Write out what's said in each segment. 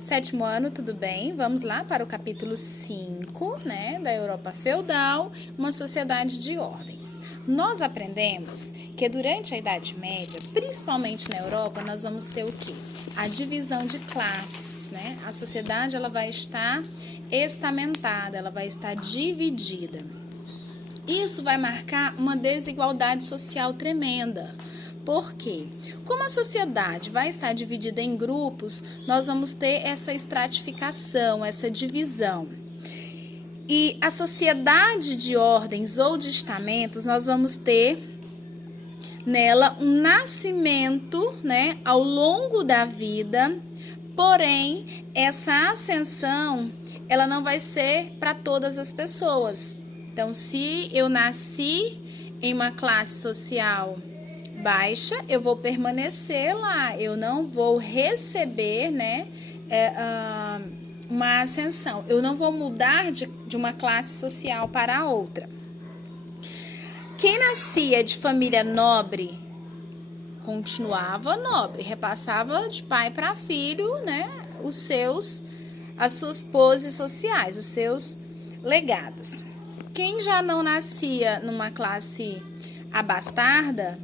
Sétimo ano, tudo bem? Vamos lá para o capítulo 5, né, da Europa feudal, uma sociedade de ordens. Nós aprendemos que durante a Idade Média, principalmente na Europa, nós vamos ter o quê? A divisão de classes, né? A sociedade ela vai estar estamentada, ela vai estar dividida. Isso vai marcar uma desigualdade social tremenda. Por quê? Como a sociedade vai estar dividida em grupos, nós vamos ter essa estratificação, essa divisão. E a sociedade de ordens ou de estamentos, nós vamos ter nela um nascimento, né, ao longo da vida, porém, essa ascensão, ela não vai ser para todas as pessoas. Então, se eu nasci em uma classe social baixa, eu vou permanecer lá, eu não vou receber, né, uma ascensão, eu não vou mudar de uma classe social para outra. Quem nascia de família nobre continuava nobre, repassava de pai para filho, né, as suas poses sociais, os seus legados. Quem já não nascia numa classe abastarda,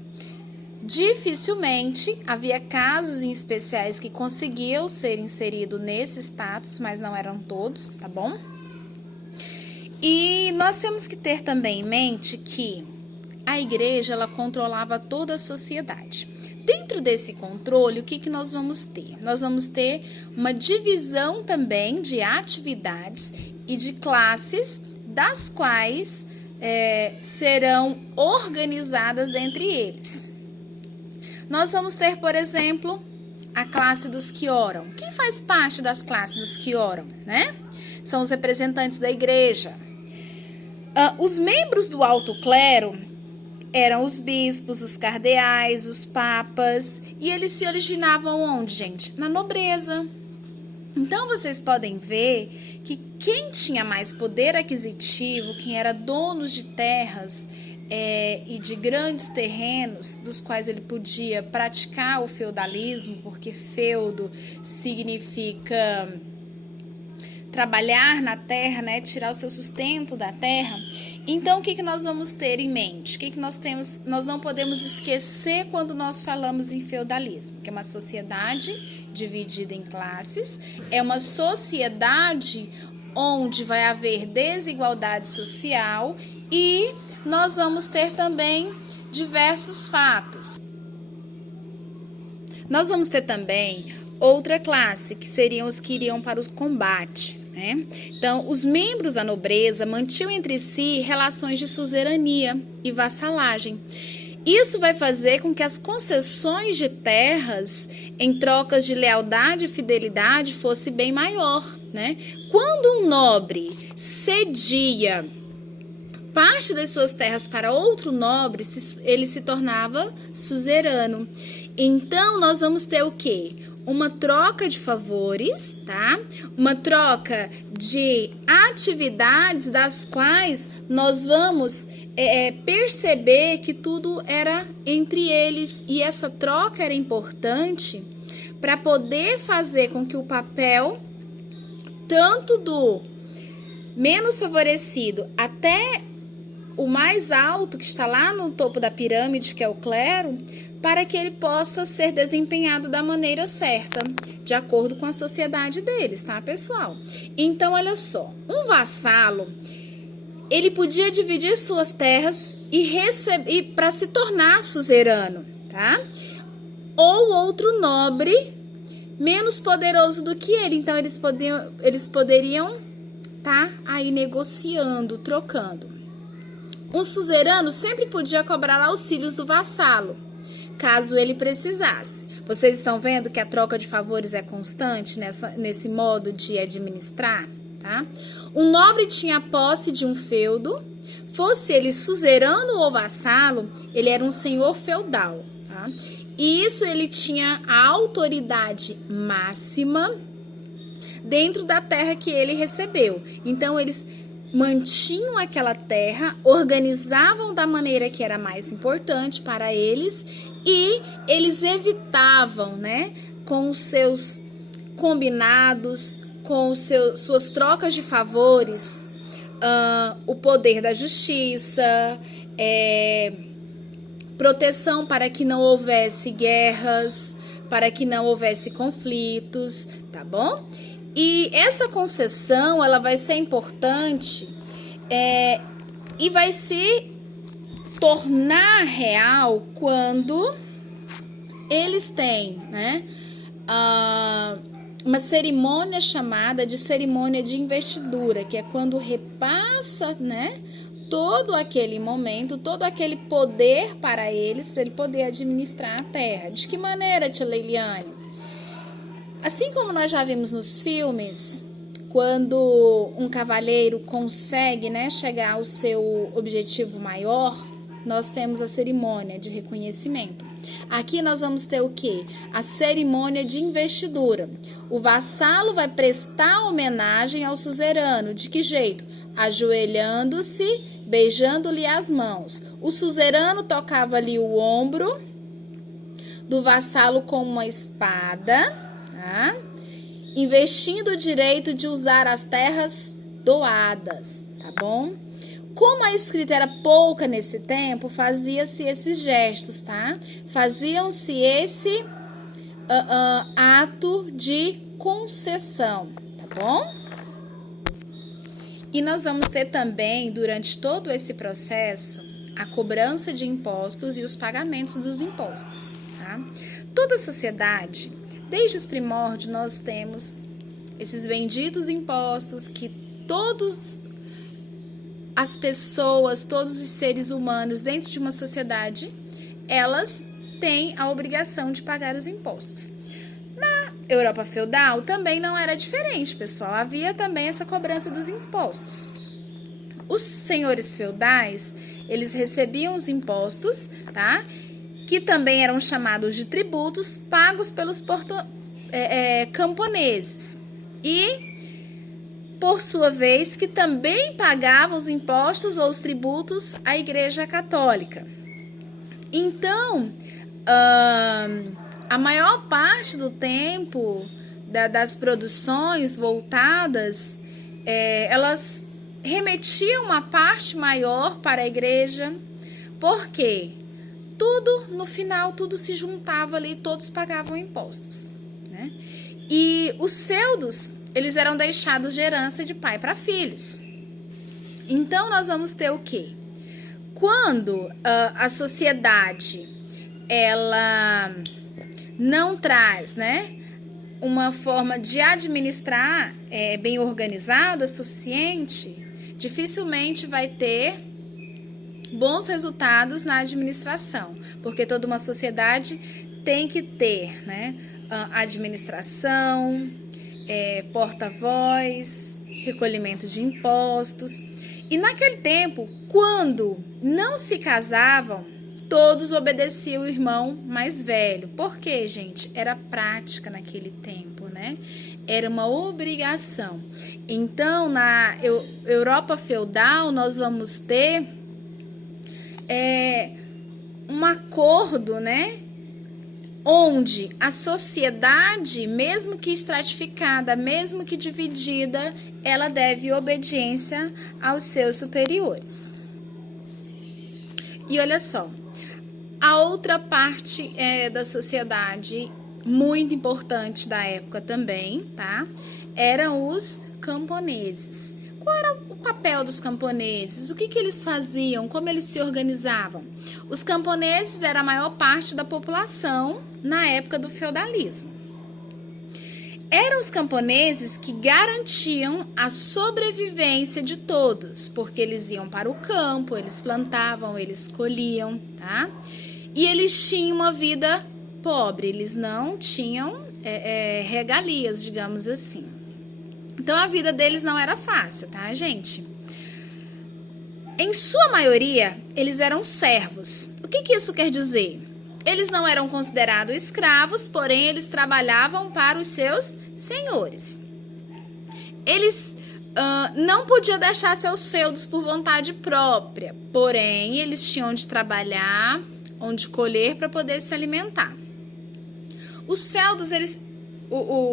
dificilmente havia casos em especiais que conseguiam ser inseridos nesse status, mas não eram todos, tá bom? E nós temos que ter também em mente que a igreja ela controlava toda a sociedade. Dentro desse controle, o que nós vamos ter? Nós vamos ter uma divisão também de atividades e de classes, das quais serão organizadas dentre eles. Nós vamos ter, por exemplo, a classe dos que oram. Quem faz parte das classes dos que oram, né? São os representantes da igreja. Os membros do alto clero eram os bispos, os cardeais, os papas, e eles se originavam onde, gente? Na nobreza. Então, vocês podem ver que quem tinha mais poder aquisitivo, quem era dono de terras e de grandes terrenos, dos quais ele podia praticar o feudalismo, porque feudo significa trabalhar na terra, né, tirar o seu sustento da terra. Então, o que nós vamos ter em mente? O que nós temos? Nós não podemos esquecer quando nós falamos em feudalismo, que é uma sociedade dividida em classes, é uma sociedade onde vai haver desigualdade social e nós vamos ter também diversos fatos. Nós vamos ter também outra classe, que seriam os que iriam para o combate, né? Então, os membros da nobreza mantinham entre si relações de suzerania e vassalagem. Isso vai fazer com que as concessões de terras em trocas de lealdade e fidelidade fosse bem maior, né? Quando um nobre cedia parte das suas terras para outro nobre, ele se tornava suzerano. Então, nós vamos ter o quê? Uma troca de favores, tá? Uma troca de atividades das quais nós vamos perceber que tudo era entre eles. E essa troca era importante para poder fazer com que o papel, tanto do menos favorecido até o mais alto, que está lá no topo da pirâmide, que é o clero, para que ele possa ser desempenhado da maneira certa, de acordo com a sociedade deles, tá, pessoal? Então, olha só, um vassalo, ele podia dividir suas terras e para se tornar suzerano, tá? Ou outro nobre menos poderoso do que ele, então eles poderiam tá aí negociando, trocando. Um suzerano sempre podia cobrar auxílios do vassalo, caso ele precisasse. Vocês estão vendo que a troca de favores é constante nesse modo de administrar, tá? Um nobre tinha posse de um feudo, fosse ele suzerano ou vassalo, ele era um senhor feudal, tá? E isso ele tinha a autoridade máxima dentro da terra que ele recebeu. Então, eles mantinham aquela terra, organizavam da maneira que era mais importante para eles e eles evitavam, né, com os seus combinados com suas trocas de favores, o poder da justiça, proteção para que não houvesse guerras, para que não houvesse conflitos, tá bom? E essa concessão, ela vai ser importante e vai se tornar real quando eles têm, né, uma cerimônia chamada de cerimônia de investidura, que é quando repassa, né, todo aquele momento, todo aquele poder para eles, para ele poder administrar a terra. De que maneira, tia Leiliane? Assim como nós já vimos nos filmes, quando um cavaleiro consegue, né, chegar ao seu objetivo maior, nós temos a cerimônia de reconhecimento. Aqui nós vamos ter o quê? A cerimônia de investidura. O vassalo vai prestar homenagem ao suzerano. De que jeito? Ajoelhando-se, beijando-lhe as mãos. O suzerano tocava ali o ombro do vassalo com uma espada, tá? Investindo o direito de usar as terras doadas, tá bom? Como a escrita era pouca nesse tempo, fazia-se esses gestos, tá? Faziam-se esse ato de concessão, tá bom? E nós vamos ter também, durante todo esse processo, a cobrança de impostos e os pagamentos dos impostos, tá? Toda sociedade, desde os primórdios, nós temos esses benditos impostos que todas as pessoas, todos os seres humanos dentro de uma sociedade, elas têm a obrigação de pagar os impostos. Na Europa feudal também não era diferente, pessoal. Havia também essa cobrança dos impostos. Os senhores feudais, eles recebiam os impostos, tá? Que também eram chamados de tributos, pagos pelos camponeses. E, por sua vez, que também pagavam os impostos ou os tributos à Igreja Católica. Então, a maior parte do tempo das produções voltadas, elas remetiam uma parte maior para a igreja, porque tudo, no final, tudo se juntava ali, todos pagavam impostos, né? E os feudos, eles eram deixados de herança de pai para filhos. Então, nós vamos ter o quê? Quando a sociedade, ela não traz, né, uma forma de administrar bem organizada, suficiente, dificilmente vai ter bons resultados na administração, porque toda uma sociedade tem que ter, né, administração, porta-voz, recolhimento de impostos. E naquele tempo, quando não se casavam, todos obedeciam o irmão mais velho. Por quê, gente? Era prática naquele tempo, né? Era uma obrigação. Então, na Europa feudal, nós vamos ter um acordo, né? Onde a sociedade, mesmo que estratificada, mesmo que dividida, ela deve obediência aos seus superiores. E olha só, a outra parte da sociedade, muito importante da época também, tá? Eram os camponeses. Qual era o papel dos camponeses? O que eles faziam? Como eles se organizavam? Os camponeses eram a maior parte da população na época do feudalismo. Eram os camponeses que garantiam a sobrevivência de todos, porque eles iam para o campo, eles plantavam, eles colhiam, tá? E eles tinham uma vida pobre, eles não tinham regalias, digamos assim. Então, a vida deles não era fácil, tá, gente? Em sua maioria, eles eram servos. O que isso quer dizer? Eles não eram considerados escravos, porém, eles trabalhavam para os seus senhores. Eles não podiam deixar seus feudos por vontade própria, porém, eles tinham onde trabalhar, onde colher para poder se alimentar. Os feudos, eles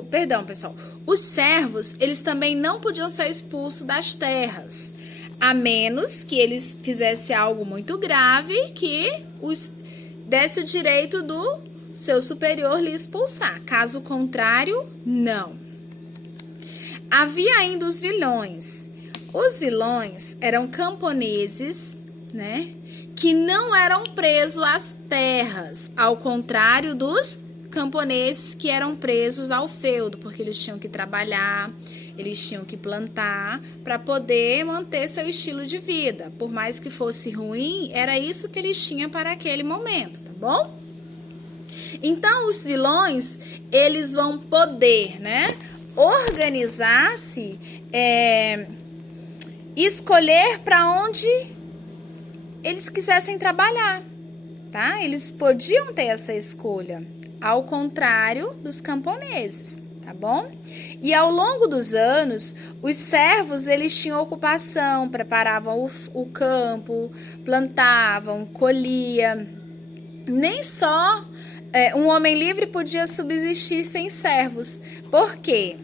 Perdão, pessoal. Os servos, eles também não podiam ser expulsos das terras, a menos que eles fizessem algo muito grave que desse o direito do seu superior lhe expulsar. Caso contrário, não. Havia ainda os vilões. Os vilões eram camponeses, né, que não eram presos às terras, ao contrário dos camponeses que eram presos ao feudo, porque eles tinham que trabalhar, eles tinham que plantar para poder manter seu estilo de vida. Por mais que fosse ruim, era isso que eles tinham para aquele momento, tá bom? Então, os vilões, eles vão poder, né, organizar-se, escolher para onde eles quisessem trabalhar, tá? Eles podiam ter essa escolha, ao contrário dos camponeses, tá bom? E ao longo dos anos, os servos, eles tinham ocupação, preparavam o campo, plantavam, colhia. Nem só um homem livre podia subsistir sem servos. Por quê?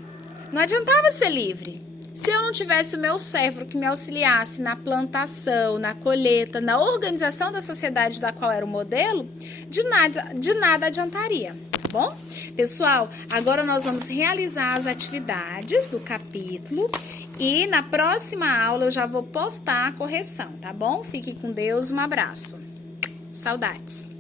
Não adiantava ser livre. Se eu não tivesse o meu servo que me auxiliasse na plantação, na colheita, na organização da sociedade da qual era o modelo, de nada adiantaria, tá bom? Pessoal, agora nós vamos realizar as atividades do capítulo e na próxima aula eu já vou postar a correção, tá bom? Fique com Deus, um abraço. Saudades!